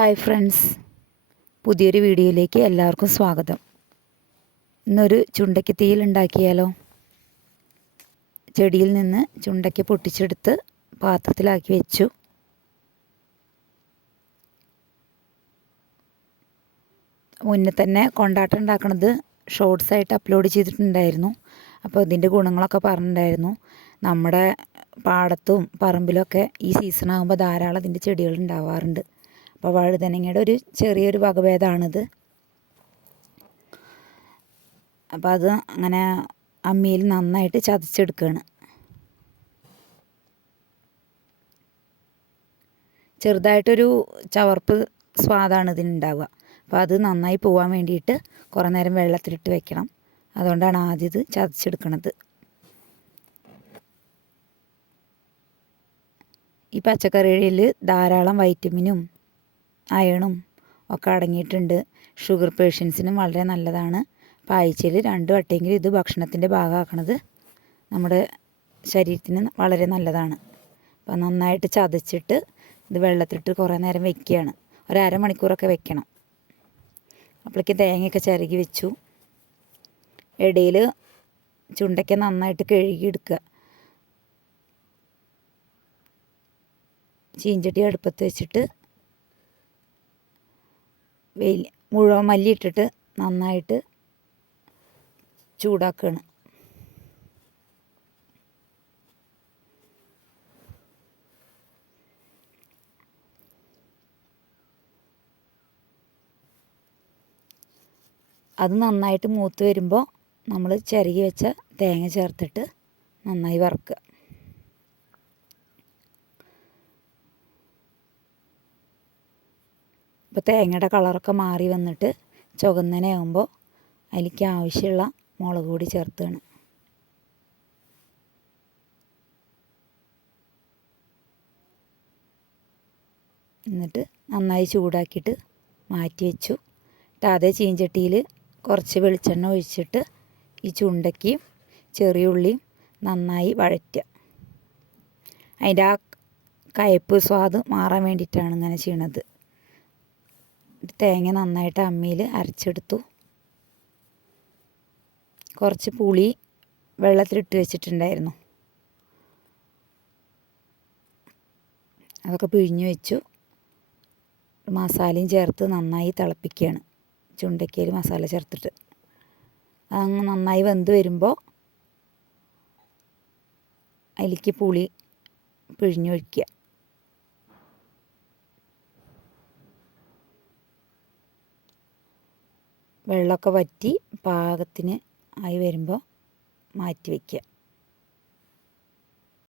Hi friends, പുതിയൊരു വീഡിയോയിലേക്ക് എല്ലാവർക്കും സ്വാഗതം. ഇന്നൊരു ചുണ്ടയ്ക്ക തീയൽ ഉണ്ടാക്കിയാലോ? ചെടിയിൽ നിന്ന് ചുണ്ടയ്ക്ക പൊട്ടിച്ചെടുത്ത് പാത്രത്തിലാക്കി വെച്ചു. മുന്നേ തന്നെ കൊണ്ടാട്ടം ഉണ്ടാക്കണത് ഷോർട്സായിട്ട് അപ്ലോഡ് ചെയ്തിട്ടുണ്ടായിരുന്നു. അപ്പോൾ ഇതിൻ്റെ ഗുണങ്ങളൊക്കെ പറഞ്ഞിട്ടുണ്ടായിരുന്നു. നമ്മുടെ പാടത്തും പറമ്പിലൊക്കെ ഈ സീസൺ ആകുമ്പോൾ ധാരാളം ഇതിൻ്റെ ചെടികൾ ഉണ്ടാവാറുണ്ട്. അപ്പോൾ വഴുതനങ്ങയുടെ ഒരു ചെറിയൊരു വകഭേദമാണിത്. അപ്പോൾ അത് അങ്ങനെ അമ്മിയിൽ നന്നായിട്ട് ചതച്ചെടുക്കുകയാണ്. ചെറുതായിട്ടൊരു ചവർപ്പ് സ്വാദാണ് ഇതിനുണ്ടാവുക. അപ്പോൾ അത് നന്നായി പോകാൻ വേണ്ടിയിട്ട് കുറേ നേരം വെള്ളത്തിലിട്ട് വെക്കണം. അതുകൊണ്ടാണ് ആദ്യം ഇത് ചതച്ചെടുക്കുന്നത്. ഈ പച്ചക്കറിയിൽ ധാരാളം വൈറ്റമിനും അയണും ഒക്കെ അടങ്ങിയിട്ടുണ്ട്. ഷുഗർ പേഷ്യൻസിനും വളരെ നല്ലതാണ്. അപ്പോൾ ആഴ്ചയിൽ 2 വട്ടമെങ്കിലും ഇത് ഭക്ഷണത്തിൻ്റെ ഭാഗമാക്കണത് നമ്മുടെ ശരീരത്തിന് വളരെ നല്ലതാണ്. അപ്പോൾ നന്നായിട്ട് ചതച്ചിട്ട് ഇത് വെള്ളത്തിലിട്ട് കുറേ നേരം വെക്കുകയാണ്. ഒരു അരമണിക്കൂറൊക്കെ വെക്കണം. അപ്പോഴേക്ക് തേങ്ങയൊക്കെ ചിരകി വെച്ചു. ഇടയിൽ ചുണ്ടയ്ക്ക നന്നായിട്ട് കഴുകിയെടുക്കുക. ചീഞ്ചട്ടി അടുപ്പത്ത് വെച്ചിട്ട് മുഴുവൻ മല്ലി ഇട്ടിട്ട് നന്നായിട്ട് ചൂടാക്കുകയാണ്. അത് നന്നായിട്ട് മൂത്ത് വരുമ്പോൾ നമ്മൾ ചിരകി വെച്ച തേങ്ങ ചേർത്തിട്ട് നന്നായി വറുക്കുക. ഇപ്പോൾ തേങ്ങയുടെ കളറൊക്കെ മാറി വന്നിട്ട് ചുവന്നനെയാകുമ്പോൾ അതിലേക്ക് ആവശ്യമുള്ള മുളക് പൊടി ചേർത്തുകയാണ്. എന്നിട്ട് നന്നായി ചൂടാക്കിയിട്ട് മാറ്റി വെച്ചു. അതേ ചീഞ്ചട്ടിയിൽ കുറച്ച് വെളിച്ചെണ്ണ ഒഴിച്ചിട്ട് ഈ ചുണ്ടയ്ക്കയും ചെറിയ ഉള്ളിയും നന്നായി വഴറ്റുക. അതിൻ്റെ ആ കയ്പ്പ് സ്വാദ് മാറാൻ വേണ്ടിയിട്ടാണ് ഇങ്ങനെ ചെയ്യണത്. തേങ്ങ നന്നായിട്ട് അമ്മിയിൽ അരച്ചെടുത്തു. കുറച്ച് പുളി വെള്ളത്തിലിട്ട് വെച്ചിട്ടുണ്ടായിരുന്നു. അതൊക്കെ പിഴിഞ്ഞു വെച്ചു. മസാലയും ചേർത്ത് നന്നായി തിളപ്പിക്കുകയാണ്. ചുണ്ടയ്ക്കയിൽ മസാല ചേർത്തിട്ട് അങ്ങ് നന്നായി വെന്ത് വരുമ്പോൾ അതിലേക്ക് പുളി പിഴിഞ്ഞൊഴിക്കുക. വെള്ളമൊക്കെ വറ്റി പാകത്തിന് ആയി വരുമ്പോൾ മാറ്റി വയ്ക്കുക.